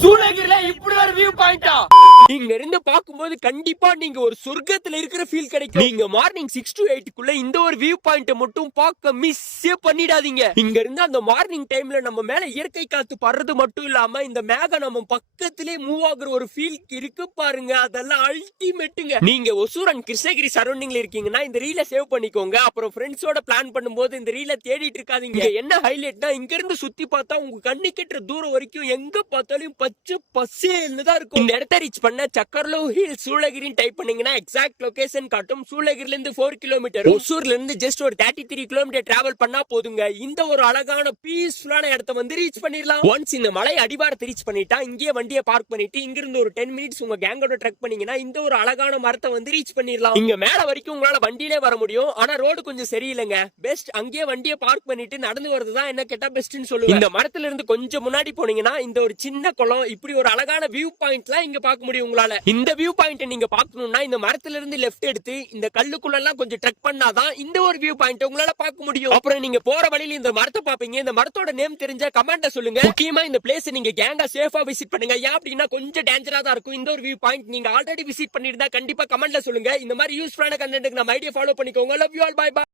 சூளகிரில இப்படி ஒரு வியூ பாயிண்டா? இங்க இருந்து பாக்கும்போது கண்டிப்பா நீங்க ஒரு சொர்க்கத்துல இருக்கிற ஃபீல் கிடைக்கும். நீங்க மார்னிங் 6 to 8 குள்ள இந்த ஒரு வியூ பாயிண்ட் மட்டும் பார்க்க மிஸ்ஸே பண்ணிடாதீங்க. இங்க இருந்து அந்த மார்னிங் டைம்ல நம்ம மேல இயற்கை காத்து படுறது மட்டும் இல்லாம இந்த மேகம் நம்ம பக்கத்திலே மூவ் ஆகுற ஒரு ஃபீல் இருக்கு பாருங்க. அதெல்லாம் அல்டிமேட்டுங்க. நீங்க ஒசூர் அண்ட் கிருஷ்ணகிரி சரௌண்டிங்ல இருக்கீங்கன்னா இந்த ரீல சேவ் பண்ணிக்கோங்க. அப்புறம் ஃப்ரெண்ட்ஸோட பிளான் பண்ணும்போது இந்த ரீல தேடிட்டு இருக்காதீங்க. என்ன ஹைலைட்னா இங்க இருந்து சுத்தி பார்த்தா உங்க கண்ணு கெட்டுற தூரம் வரைக்கும் எங்க பார்த்தாலும் பச்சை பசேல்னு தான் இருக்கும். இந்த இடத்த ரீச் பண்ண சக்கர்லோ ஹில் சூளகிரின்னு டைப் பண்ணீங்கன்னா எக்ஸாக்ட் லொகேஷன் காட்டும். சூளகிரில இருந்து 4 கிலோமீட்டர், ஒசூர்ல இருந்து ஜஸ்ட் ஒரு 33 கிலோமீட்டர் டிராவல் பண்ணா போதுங்க. இந்த ஒரு அழகான பீஸ்ஃபுல்லான இடத்த வந்து ரீச் பண்ணிடலாம். ஒன்ஸ் இந்த மலை அடிவாரத்தை ரீச் பண்ணிட்டா இங்கே வண்டியை பார்க் பண்ணிட்டு இங்க இருந்து ஒரு 10 மினிட்ஸ் உங்க கேங்கோட ட்ரெக் பண்ணீங்கன்னா இந்த ஒரு அழகான மரத்தை வந்து ரீச் பண்ணிடலாம். இங்க மேல வரைக்கும் உங்களால வண்டியிலே வர முடியும். ஆனா ரோடு கொஞ்சம் சரியில்லைங்க. பெஸ்ட் அங்கேயே வண்டியை பார்க் பண்ணிட்டு நடந்து வரதுதான் என்ன கேட்டா பெஸ்ட்னு சொல்லுவேன். இந்த மரத்துல இருந்து கொஞ்சம் முன்னாடி போனீங்கன்னா இந்த ஒரு சின்ன குளம், இப்படி ஒரு அழகான வியூ பாயிண்ட்லாம் இங்க பார்க்க முடியும் உங்களால. இந்த வியூ பாயிண்ட் நீங்க பார்க்கணும்னா இந்த மரத்துல இருந்து லெஃப்ட் எடுத்து இந்த கல்லுக்குள்ள எல்லாம் கொஞ்சம் ட்ரெக் பண்ணாதான் இந்த ஒரு வியூ பாயிண்ட் உங்களால பார்க்க முடியும். அப்புறம் நீங்க போற வழியில இந்த மரத்தை பாப்பீங்க. இந்த மரத்தோட நேம் தெரிஞ்சா கமெண்ட்ல சொல்லுங்க. முக்கியமா இந்த பிளேஸ் நீங்க கேங்கா சேஃபா விசிட் பண்ணுங்க. ஏன் அப்படின்னா கொஞ்சம் டேஞ்சரா தான் இருக்கும். இந்த ஒரு வியூ பாயிண்ட் நீங்க ஆல்ரெடி விசிட் பண்ணிருந்தா கண்டிப்பா கமெண்ட்ல சொல்லுங்க. இந்த மாதிரி யூஸ்ஃபுல்லான கண்டென்ட்க்கு நம்ம ஐடியா ஃபாலோ பண்ணிக்கோங்க. Love you all, bye by.